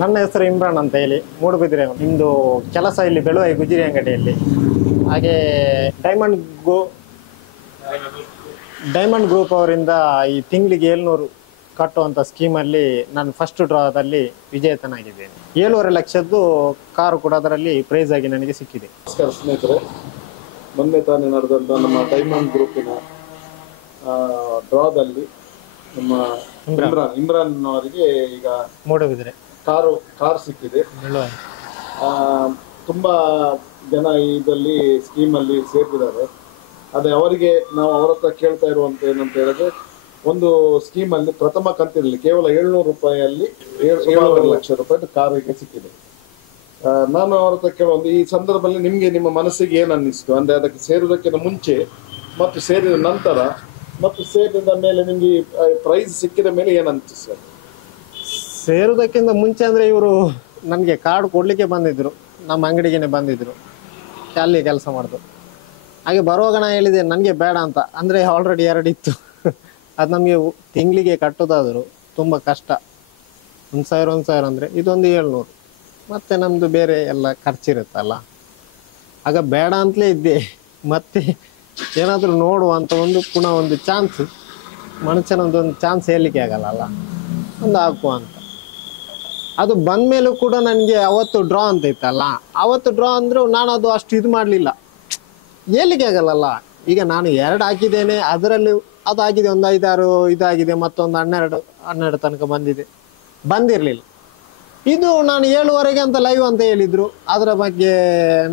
ನನ್ನ ಹೆಸರು ಇಮ್ರಾನ್ ಅಂತ ಹೇಳಿ, ಮೂಡುಬಿದಿರೆ. ನಿಮ್ಮದು ಕೆಲಸ ಇಲ್ಲಿ ಬೆಳುವಾಯಿ ಗುಜಿರಿ ಅಂಗಡಿಯಲ್ಲಿ. ಹಾಗೆ ಡೈಮಂಡ್ ಗ್ರೂಪ್ ಅವರಿಂದ ಈ ತಿಂಗಳಿಗೆ 700 ಕಟ್ಟುವಂಥ ಸ್ಕೀಮಲ್ಲಿ ನಾನು ಫಸ್ಟ್ ಡ್ರಾದಲ್ಲಿ ವಿಜೇತನಾಗಿದ್ದೇನೆ. 7.5 ಲಕ್ಷದ್ದು ಕಾರು ಕೂಡ ಅದರಲ್ಲಿ ಪ್ರೈಸ್ ಆಗಿ ನನಗೆ ಸಿಕ್ಕಿದೆ. ನಮಸ್ಕಾರ ಸ್ನೇಹಿತರೆ, ಮೊನ್ನೆ ತಾನೇ ನಡೆದಂಥ ನಮ್ಮ ಡೈಮಂಡ್ ಗ್ರೂಪಿನ ಡ್ರಾದಲ್ಲಿ ನಮ್ಮ ಇಮ್ರಾನ್ ಅವರಿಗೆ ಈಗ ಮೂಡುಬಿದಿರೆ ಕಾರ್ ಸಿಕ್ಕಿದೆ. ತುಂಬಾ ಜನ ಇದರಲ್ಲಿ ಸ್ಕೀಮಲ್ಲಿ ಸೇರಿದ್ದಾರೆ. ಅದೇ ಅವರಿಗೆ ನಾವು ಅವರ ಹತ್ರ ಕೇಳ್ತಾ ಇರುವಂತ ಏನಂತ ಹೇಳಿದ್ರೆ, ಒಂದು ಸ್ಕೀಮಲ್ಲಿ ಪ್ರಥಮ ಕಂತಿನಲ್ಲಿ ಕೇವಲ 700 ರೂಪಾಯಿಯಲ್ಲಿ 7.5 ಲಕ್ಷ ರೂಪಾಯಿ ಕಾರಿಗೆ ಸಿಕ್ಕಿದೆ. ನಾನು ಅವರ ಹತ್ರ ಕೇಳುವ ಈ ಸಂದರ್ಭದಲ್ಲಿ ನಿಮ್ಗೆ ನಿಮ್ಮ ಮನಸ್ಸಿಗೆ ಏನ್ ಅನ್ನಿಸ್ತು, ಅಂದ್ರೆ ಅದಕ್ಕೆ ಸೇರುವುದಕ್ಕಿಂತ ಮುಂಚೆ ಮತ್ತು ಸೇರಿದ ನಂತರ ಮತ್ತು ಸೇರಿದ ಮೇಲೆ ನಿಮ್ಗೆ ಪ್ರೈಸ್ ಸಿಕ್ಕಿದ ಮೇಲೆ ಏನ್ ಅನಿಸ್ತು? ಸೇರುವುದಕ್ಕಿಂತ ಮುಂಚೆ ಅಂದ್ರೆ ಇವರು ನನಗೆ ಕಾರ್ಡ್ ಕೊಡ್ಲಿಕ್ಕೆ ಬಂದಿದ್ರು, ನಮ್ಮ ಅಂಗಡಿಗೆ ಬಂದಿದ್ರು, ಅಲ್ಲಿ ಕೆಲಸ ಮಾಡಿದ್ರು. ಹಾಗೆ ಬರುವಾಗ ನಾ ಹೇಳಿದೆ ನನಗೆ ಬೇಡ ಅಂತ, ಅಂದ್ರೆ ಆಲ್ರೆಡಿ 2 ಇತ್ತು. ಅದು ನಮಗೆ ತಿಂಗಳಿಗೆ ಕಟ್ಟೋದಾದ್ರು ತುಂಬ ಕಷ್ಟ. 1,000 ಅಂದರೆ ಇದೊಂದು 700, ಮತ್ತೆ ನಮ್ಮದು ಬೇರೆ ಎಲ್ಲ ಖರ್ಚಿರುತ್ತಲ್ಲ. ಆಗ ಬೇಡ ಅಂತಲೇ ಇದ್ದೆ. ಮತ್ತೆ ಏನಾದರೂ ನೋಡುವಂಥ ಪುನಃ ಒಂದು ಚಾನ್ಸ್, ಮನುಷ್ಯನೊಂದೊಂದು ಚಾನ್ಸ್ ಹೇಳಲಿಕ್ಕೆ ಆಗಲ್ಲ, ಒಂದು ಹಾಕುವ ಅಂತ. ಅದು ಬಂದ ಮೇಲೂ ಕೂಡ ನನಗೆ ಅವತ್ತು ಡ್ರಾ ಅಂತ ಇತ್ತಲ್ಲ, ಅವತ್ತು ಡ್ರಾ ಅಂದರೂ ನಾನು ಅದು ಅಷ್ಟು ಇದು ಮಾಡಲಿಲ್ಲ, ಹೇಳಲಿಕ್ಕೆ ಆಗಲ್ಲ. ಈಗ ನಾನು 2 ಹಾಕಿದ್ದೇನೆ, ಅದರಲ್ಲಿ ಅದು ಆಗಿದೆ ಒಂದು 5-6 ಇದಾಗಿದೆ, ಮತ್ತೊಂದು 12 ತನಕ ಬಂದಿರಲಿಲ್ಲ. ಇದು ನಾನು 7ವರೆಗೆ ಅಂತ ಲೈವ್ ಅಂತ ಹೇಳಿದ್ರು, ಅದರ ಬಗ್ಗೆ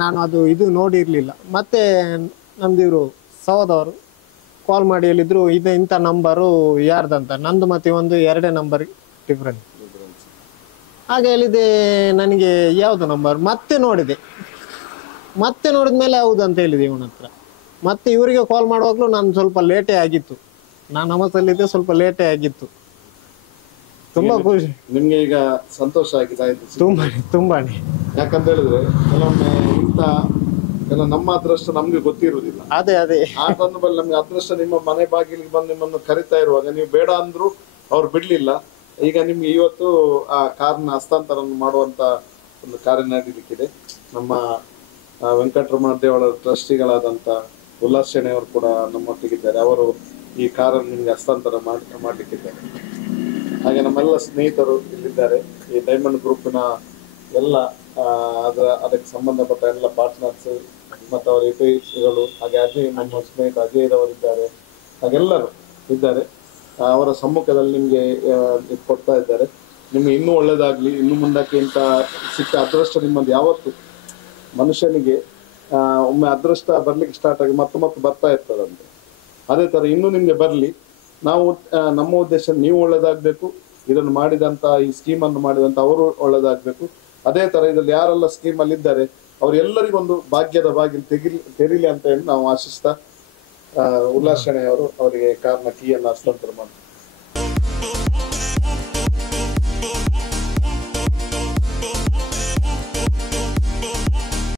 ನಾನು ಅದು ಇದು ನೋಡಿರಲಿಲ್ಲ. ಮತ್ತೆ ನಮ್ದಿವರು ಸಹೋದವರು ಕಾಲ್ ಮಾಡಿ ಹೇಳಿದ್ರು, ಇದು ಇಂಥ ನಂಬರು ಯಾರ್ದಂತ. ನಂದು ಮತ್ತೆ ಒಂದು 2 ನಂಬರ್ ಡಿಫ್ರೆನ್ಸ್. ಹಾಗೆ ಹೇಳಿದೆ ನನಗೆ ಯಾವುದು ನಂಬರ್, ಮತ್ತೆ ನೋಡಿದೆ. ಮತ್ತೆ ನೋಡಿದ ಮೇಲೆ ಹೌದು ಅಂತ ಹೇಳಿದೆ ಇವನ ಹತ್ರ. ಮತ್ತೆ ಇವರಿಗೆ ಕಾಲ್ ಮಾಡುವಾಗಲೂ ನಾನು ಸ್ವಲ್ಪ ಲೇಟೇ ಆಗಿತ್ತು, ನಾನು ನಮಸಲ್ಲಿದ್ದೆ, ಸ್ವಲ್ಪ ಲೇಟೇ ಆಗಿತ್ತು. ತುಂಬಾ ಖುಷಿ. ನಿಮ್ಗೆ ಈಗ ಸಂತೋಷ ಆಗಿದೆ? ತುಂಬಾನೇ. ಯಾಕಂತ ಹೇಳಿದ್ರೆ ಕೆಲವೊಮ್ಮೆ ಎಲ್ಲ ನಮ್ಮ ಅದೃಷ್ಟ ನಮ್ಗೆ ಗೊತ್ತಿರುವುದಿಲ್ಲ. ಅದೇ ಆ ಸಂದರ್ಭದಲ್ಲಿ ನಮ್ಗೆ ಅದೃಷ್ಟ ನಿಮ್ಮ ಮನೆ ಬಾಗಿಲಿಗೆ ಬಂದು ನಿಮ್ಮನ್ನು ಕರಿತಾ ಇರುವಾಗ ನೀವು ಬೇಡ ಅಂದ್ರು ಅವ್ರು ಬಿಡ್ಲಿಲ್ಲ. ಈಗ ನಿಮ್ಗೆ ಇವತ್ತು ಆ ಕಾರ್ನ ಹಸ್ತಾಂತರ ಮಾಡುವಂತ ಒಂದು ಕಾರ್ಯ ನಡೀಲಿಕ್ಕಿದೆ. ನಮ್ಮ ವೆಂಕಟರಮಣ ದೇವಳ ಟ್ರಸ್ಟಿಗಳಾದಂತ ಉಲ್ಲಾಸ್ ಶೆಣೆ ಅವರು ಕೂಡ ನಮ್ಮೊಟ್ಟಿಗಿದ್ದಾರೆ. ಅವರು ಈ ಕಾರನ್ನು ನಿಮ್ಗೆ ಹಸ್ತಾಂತರ ಮಾಡ್ಲಿಕ್ಕಿದ್ದಾರೆ. ಹಾಗೆ ನಮ್ಮೆಲ್ಲ ಸ್ನೇಹಿತರು ಇಲ್ಲಿದ್ದಾರೆ. ಈ ಡೈಮಂಡ್ ಗ್ರೂಪಿನ ಎಲ್ಲ ಅದಕ್ಕೆ ಸಂಬಂಧಪಟ್ಟ ಎಲ್ಲ ಪಾರ್ಟ್ನರ್ಸ್ ಮತ್ತು ಅವರ ಹಿತೈಷಿಗಳು, ಹಾಗೆ ಅಜಯ್, ನಮ್ಮ ಸ್ನೇಹಿತ ಅಜಯ್ ಹಾಗೆಲ್ಲರೂ ಇದ್ದಾರೆ. ಅವರ ಸಮ್ಮುಖದಲ್ಲಿ ನಿಮ್ಗೆ ಕೊಡ್ತಾ ಇದ್ದಾರೆ. ನಿಮ್ಗೆ ಇನ್ನೂ ಒಳ್ಳೇದಾಗ್ಲಿ, ಇನ್ನು ಮುಂದಕ್ಕೆ ಇಂಥ ಸಿಕ್ಕ ಅದೃಷ್ಟ ನಿಮ್ಮದು. ಯಾವತ್ತು ಮನುಷ್ಯನಿಗೆ ಒಮ್ಮೆ ಅದೃಷ್ಟ ಬರ್ಲಿಕ್ಕೆ ಸ್ಟಾರ್ಟ್ ಆಗಿ ಮತ್ತೆ ಬರ್ತಾ ಇರ್ತದಂತೆ. ಅದೇ ತರ ಇನ್ನೂ ನಿಮ್ಗೆ ಬರ್ಲಿ. ನಾವು ನಮ್ಮ ಉದ್ದೇಶ ನೀವು ಒಳ್ಳೇದಾಗ್ಬೇಕು, ಇದನ್ನು ಮಾಡಿದಂತ ಈ ಸ್ಕೀಮನ್ನು ಮಾಡಿದಂತ ಅವರು ಒಳ್ಳೇದಾಗ್ಬೇಕು. ಅದೇ ತರ ಇದ್ರಲ್ಲಿ ಯಾರೆಲ್ಲ ಸ್ಕೀಮಲ್ಲಿ ಇದ್ದಾರೆ ಅವರೆಲ್ಲರಿಗೊಂದು ಭಾಗ್ಯದ ಬಾಗಿಲು ತೆರೀಲಿ ಅಂತ ಹೇಳಿ ನಾವು ಆಶಿಸ್ತಾ ಉಲ್ಲಾಸ್ ಶೆಣೆ ಅವರು ಅವರಿಗೆ ಕಾರ್ನ ಕೀಯನ್ನು ಹಸ್ತಾಂತರ ಮಾಡ್ತಾರೆ.